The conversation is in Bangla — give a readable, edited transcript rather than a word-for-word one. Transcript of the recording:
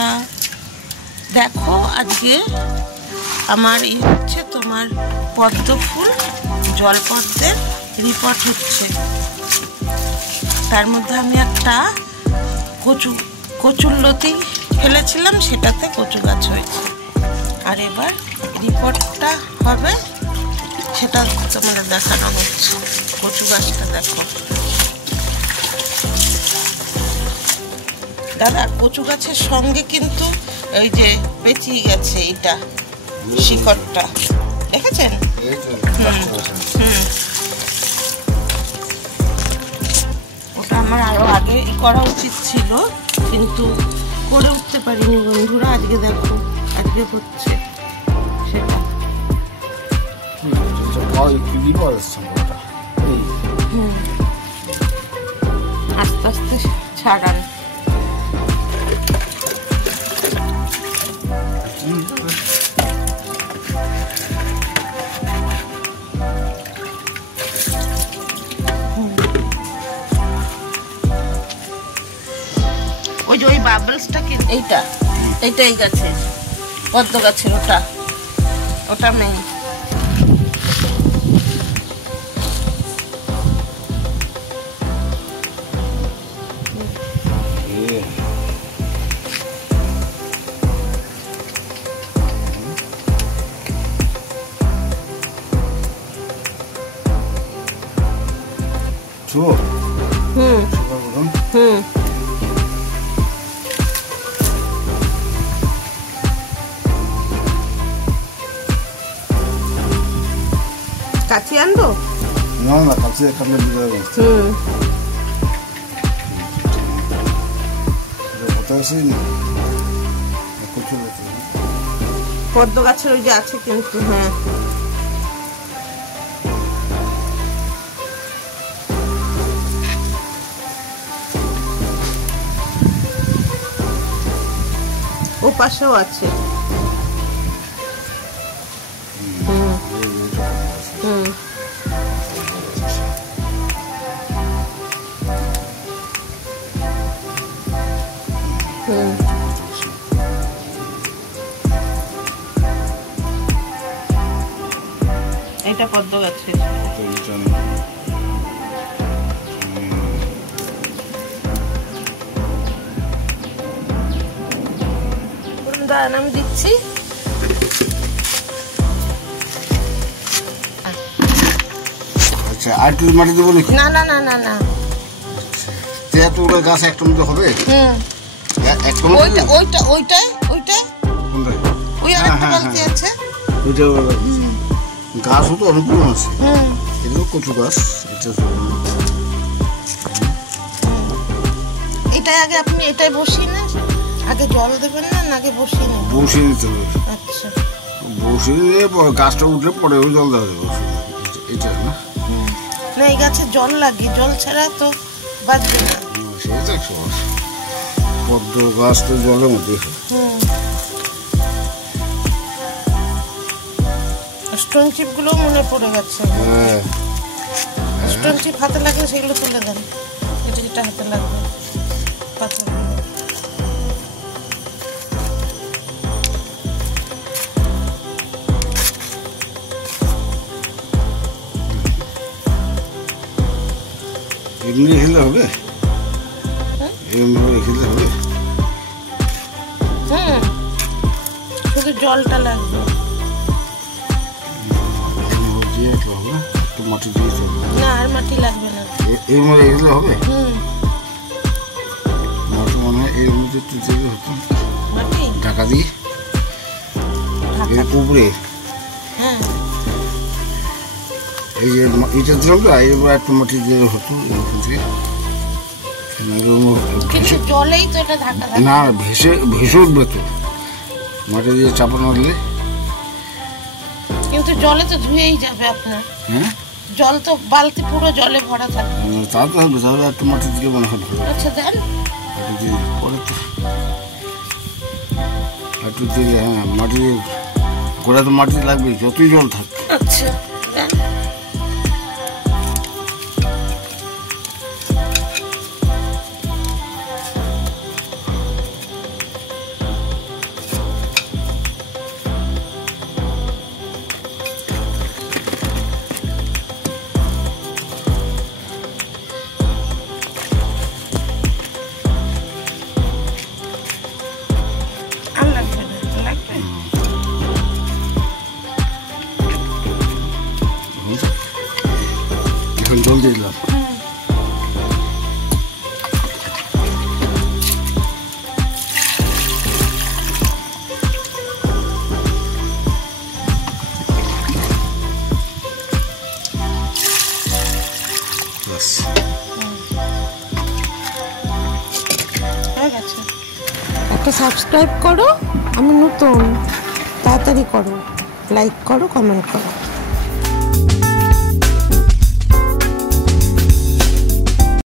বন্ধুরা, দেখো আজকে আমার এই হচ্ছে তোমার পদ্ম ফুল জলপদ্মের রিপোর্ট হচ্ছে। তার মধ্যে আমি একটা কচুরলতি ফেলেছিলাম, সেটাতে কচু গাছ হয়েছে। আর এবার রিপোর্টটা হবে, সেটা তোমাদের দেখানো হচ্ছে। কচু গাছটা দেখো দাদা, কচু গাছের সঙ্গে কিন্তু ওই যে পেঁচিয়ে গেছে এইটা শিকড়টা, দেখেছেন? ওটা আমার আরো আগে করা উচিত ছিল, কিন্তু করে উঠতে পারিনি বন্ধুরা। আজকে দেখো, আজকে হচ্ছে সেটা। আস্তে আস্তে ছাড়ান। ওই যে ওই বাবলসটা কি, এইটাই গাছে, পদ্ম গাছের ওটা মেইন। কাছে আনবো না, কাছে পদ্ম গাছের ওই যে আছে কিন্তু। হ্যাঁ, ও পাশেও আছে। এটা পদ্ম গাছে। আমি দিচ্ছি। আচ্ছা, আর একটু মাটি দেবো নাকি? না না না না না, তেঁতুলের গাছ একটা মতো হবে। গাছও তো অনেকগুলো আছে। এগুলো কচু গাছ। এটাই আগে আপনি এটাই বসিয়ে না, আগে জল দেবেন না, আগে বসিয়ে নেবেন? বসিয়ে দিতে হবে। আচ্ছা, বসিয়ে দিয়ে গাছটা উঠলে পরে জল দেওয়া যাবে। এটা না, না এই গাছে জল লাগে, জল ছাড়া তো বাঁচবে না। সেটা পদ্ম গাছ তো জলের মধ্যে। স্টোন চিপ গুলো মনে পড়ে গেছে। স্টোন চিপ হাতে লাগলে সেগুলো তুলে দেন। এটা যেটা হাতে লাগবে পাথরগুলো। এমনি খেলে হবে, এমনি খেলে হবে। শুধু জলটা লাগবে, মাটি দিয়ে না আর মাটি লাগবে না। এর মধ্যে এগুলো হবে। মাটি মনে হয় এর মধ্যে তুলতে হতো ঢাকা দিয়ে উপরে। এই যে এটা দিলাম তো, এবার একটু মাটি দিয়ে হতো না, ভেসে উঠবে তো মাটি দিয়ে চাপা মারলে। কিন্তু জলে তো ধুয়েই যাবে আপনার। হ্যাঁ, জল তো বালতি পুরো জলে ভরা থাকবে। তা তো হবে, তাহলে একটু মাটি দিলে মনে হয়। আচ্ছা দেন, পরে তো একটু দিলে। হ্যাঁ, মাটি গোড়া তো মাটি লাগবে যতই জল থাকে। আচ্ছা দেন। একটা সাবস্ক্রাইব করো, আমি নতুন, তাড়াতাড়ি করো, লাইক করো, কমেন্ট করো।